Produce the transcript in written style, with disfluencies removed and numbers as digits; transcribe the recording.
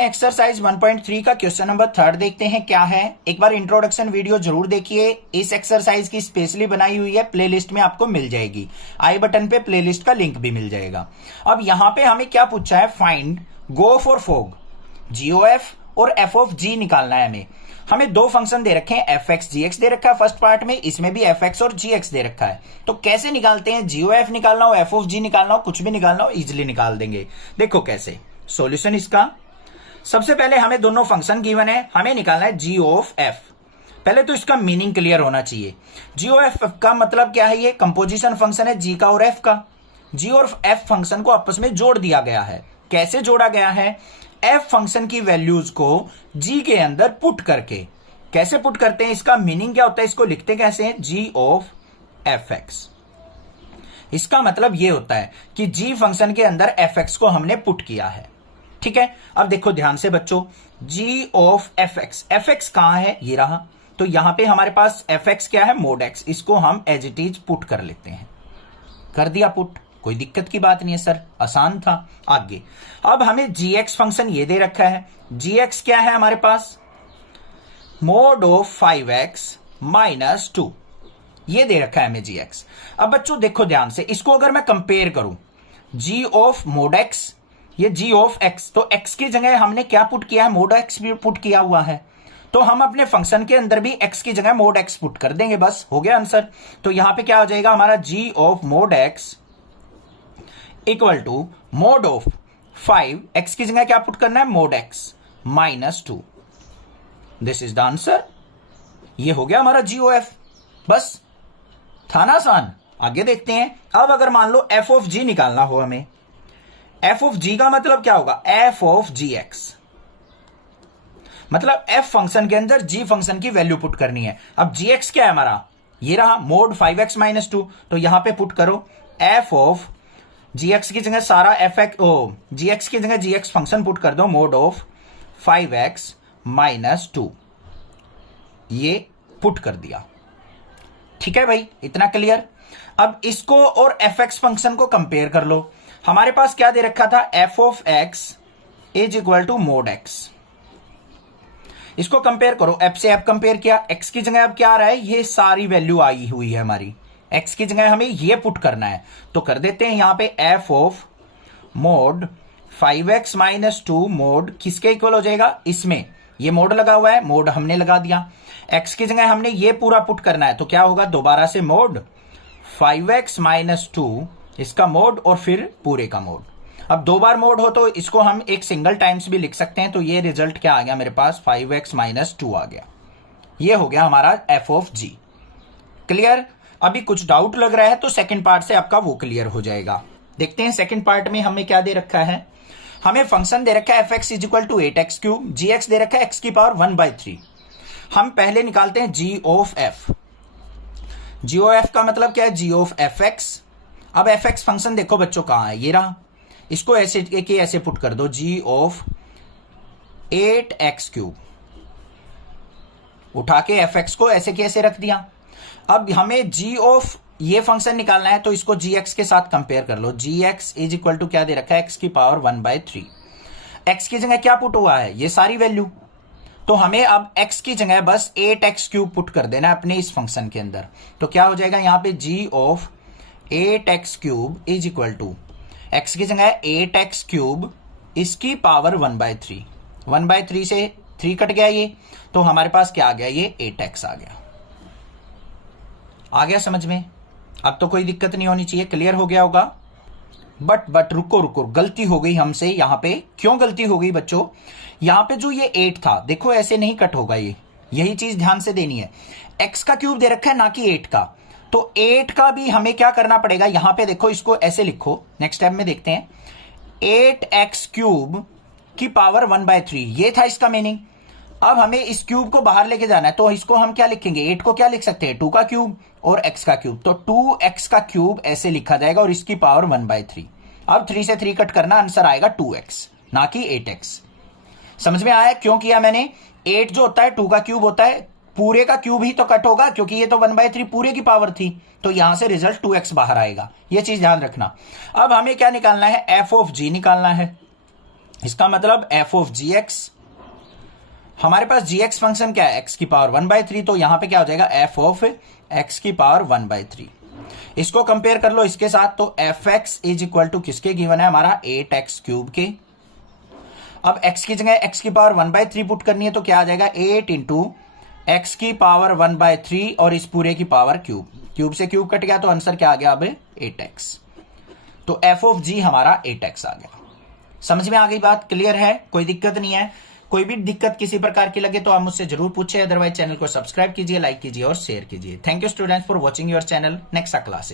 Exercise 1.3 का question number 3 देखते हैं क्या है। एक बार इंट्रोडक्शन वीडियो जरूर देखिए। इस एक्सरसाइज की स्पेशली बनाई हुई है, प्लेलिस्ट में आपको मिल जाएगी। आई बटन पे प्लेलिस्ट का लिंक भी मिल जाएगा। अब यहां पे हमें क्या पूछा है, फाइंड गो फॉर फोग, जीओएफ और एफ ऑफ जी निकालना है। हमें दो फंक्शन दे रखे हैं, एफ एक्स जी एक्स दे रखा है फर्स्ट पार्ट में, इसमें भी एफ एक्स और जी एक्स दे रखा है। तो कैसे निकालते हैं, जीओएफ निकालना हो, एफ ऑफ जी निकालना हो, कुछ भी निकालना हो, इजिली निकाल देंगे। देखो कैसे सोल्यूशन इसका। सबसे पहले हमें दोनों फंक्शन गिवन है, हमें निकालना है जी ऑफ एफ। पहले तो इसका मीनिंग क्लियर होना चाहिए। जी ऑफ एफ का मतलब क्या है, ये कंपोजिशन फंक्शन है जी का और एफ का। जी और एफ फंक्शन को आपस में जोड़ दिया गया है। कैसे जोड़ा गया है, एफ फंक्शन की वैल्यूज को जी के अंदर पुट करके। कैसे पुट करते हैं, इसका मीनिंग क्या होता है, इसको लिखते कैसे हैं, जी ऑफ एफ एक्स। इसका मतलब यह होता है कि जी फंक्शन के अंदर एफ एक्स को हमने पुट किया है। ठीक है, अब देखो ध्यान से बच्चों, जी ऑफ एफ एक्स कहां है, ये रहा। तो यहां पे हमारे पास एफ एक्स क्या है, मोड एक्स। इसको हम एज इट इज पुट कर लेते हैं। कर दिया पुट, कोई दिक्कत की बात नहीं है सर, आसान था। आगे अब हमें जी एक्स फंक्शन ये दे रखा है। जी एक्स क्या है हमारे पास, मोड ऑफ 5x माइनस 2, ये दे रखा है हमें जी एक्स। अब बच्चों देखो ध्यान से, इसको अगर मैं कंपेयर करूं, जी ऑफ मोड एक्स, ये जी ऑफ एक्स, तो एक्स की जगह हमने क्या पुट किया है, मोड एक्स भी पुट किया हुआ है। तो हम अपने फंक्शन के अंदर भी एक्स की जगह मोड एक्स पुट कर देंगे, बस हो गया आंसर। तो यहां पे क्या हो जाएगा हमारा, g of mod x equal to mod of 5, x की जगह क्या पुट करना है, mod x minus 2। This is the answer. ये हो गया हमारा जी ओ एफ, बस था ना आसान। आगे देखते हैं। अब अगर मान लो एफ ऑफ जी निकालना हो हमें, एफ ऑफ जी का मतलब क्या होगा, एफ ऑफ जी एक्स, मतलब एफ फंक्शन के अंदर जी फंक्शन की वैल्यू पुट करनी है। अब जी एक्स क्या है हमारा, ये रहा मोड 5x माइनस 2। तो यहां पे पुट करो एफ ऑफ जी एक्स की जगह सारा एफ एक्स, ओ जी एक्स की जगह जी एक्स फंक्शन पुट कर दो, मोड ऑफ 5x माइनस 2, ये पुट कर दिया। ठीक है भाई, इतना क्लियर। अब इसको और एफ एक्स फंक्शन को कंपेयर कर लो। हमारे पास क्या दे रखा था, f of x is equal to mod x. इसको कंपेयर करो, एफ से एफ कंपेयर किया, एक्स की जगह अब क्या आ रहा है, ये सारी वैल्यू आई हुई है हमारी, एक्स की जगह हमें ये पुट करना है। तो कर देते हैं यहां पे F of mode 5x minus 2 mode किसके इक्वल हो जाएगा, इसमें ये मोड लगा हुआ है, मोड हमने लगा दिया। एक्स की जगह हमने ये पूरा पुट करना है, तो क्या होगा, दोबारा से मोड 5x माइनस 2 इसका मोड और फिर पूरे का मोड। अब दो बार मोड हो तो इसको हम एक सिंगल टाइम्स भी लिख सकते हैं। तो ये रिजल्ट क्या आ गया मेरे पास, 5x माइनस 2 आ गया। ये हो गया हमारा एफ ऑफ जी। क्लियर। अभी कुछ डाउट लग रहा है तो सेकंड पार्ट से आपका वो क्लियर हो जाएगा। देखते हैं सेकंड पार्ट में हमें क्या दे रखा है। हमें फंक्शन दे रखा है f x is equal to 8x cube, g x दे रखा है एक्स की पावर 1/3। हम पहले निकालते हैं g of f. G of f का मतलब क्या है, जी ऑफ एफ एक्स। अब एफ एक्स फंक्शन देखो बच्चों कहां है, ये रहा। इसको ऐसे एक ऐसे पुट कर दो, जी ऑफ 8x क्यूब, उठा के एफ एक्स को ऐसे के ऐसे रख दिया। अब हमें जी ऑफ ये फंक्शन निकालना है, तो इसको जी एक्स के साथ कंपेयर कर लो। जी एक्स इज इक्वल टू क्या दे रखा है, एक्स की पावर 1/3। एक्स की जगह क्या पुट हुआ है, ये सारी वैल्यू। तो हमें अब x की जगह बस 8x क्यूब पुट कर देना है अपने इस फंक्शन के अंदर। तो क्या हो जाएगा यहां पे, g of 8x cube is equal to x की जगह 8x क्यूब इसकी पावर 1/3। 1/3 से 3 कट गया ये, तो हमारे पास क्या आ गया, ये 8x आ गया। आ गया समझ में। अब तो कोई दिक्कत नहीं होनी चाहिए, क्लियर हो गया होगा। बट रुको, गलती हो गई हमसे यहां पे। क्यों गलती हो गई बच्चों, यहां पे जो ये 8 था, देखो ऐसे नहीं कट होगा ये, यही चीज ध्यान से देनी है। x का क्यूब दे रखा है ना कि 8 का, तो 8 का भी हमें क्या करना पड़ेगा, यहां पे देखो इसको ऐसे लिखो। नेक्स्ट स्टेप में देखते हैं, 8x क्यूब की पावर 1/3, ये था इसका मीनिंग। अब हमें इस क्यूब को बाहर लेके जाना है, तो इसको हम क्या लिखेंगे, 8 को क्या लिख सकते हैं, 2 का क्यूब और x का क्यूब। तो 2x का क्यूब ऐसे लिखा जाएगा और इसकी पावर 1/3। अब 3 से 3 कट करना, आंसर आएगा 2x ना कि 8x। समझ में आया क्यों किया मैंने। 8 जो होता है 2 का क्यूब होता है, पूरे का क्यूब ही तो कट होगा, क्योंकि ये तो 1/3 पूरे की पावर थी, तो यहां से रिजल्ट 2x बाहर आएगा। ये चीज ध्यान रखना। अब हमें क्या निकालना है, एफ ऑफ जी निकालना है। इसका मतलब एफ ऑफ जी एक्स, हमारे पास जी एक्स फंक्शन क्या है, एक्स की पावर 1/3, तो यहां पे क्या हो जाएगा एफ ऑफ एक्स की पावर 1/3। इसको कंपेयर कर लो इसके साथ, तो f x is equal to किसके गिवन है, हमारा 8x³ के। अब x की जगह x की पावर 1/3 पुट करनी है, तो क्या आ जाएगा 8 इंटू एक्स की पावर 1/3 और इस पूरे की पावर क्यूब, क्यूब से क्यूब कट गया तो आंसर क्या आ गया अब 8x। तो एफ ऑफ जी हमारा 8x आ गया। समझ में आ गई बात, क्लियर है, कोई दिक्कत नहीं है। कोई भी दिक्कत किसी प्रकार की लगे तो आप मुझसे जरूर पूछे, अदरवाइज चैनल को सब्सक्राइब कीजिए, लाइक कीजिए और शेयर कीजिए। Thank you students for watching your channel. Next class.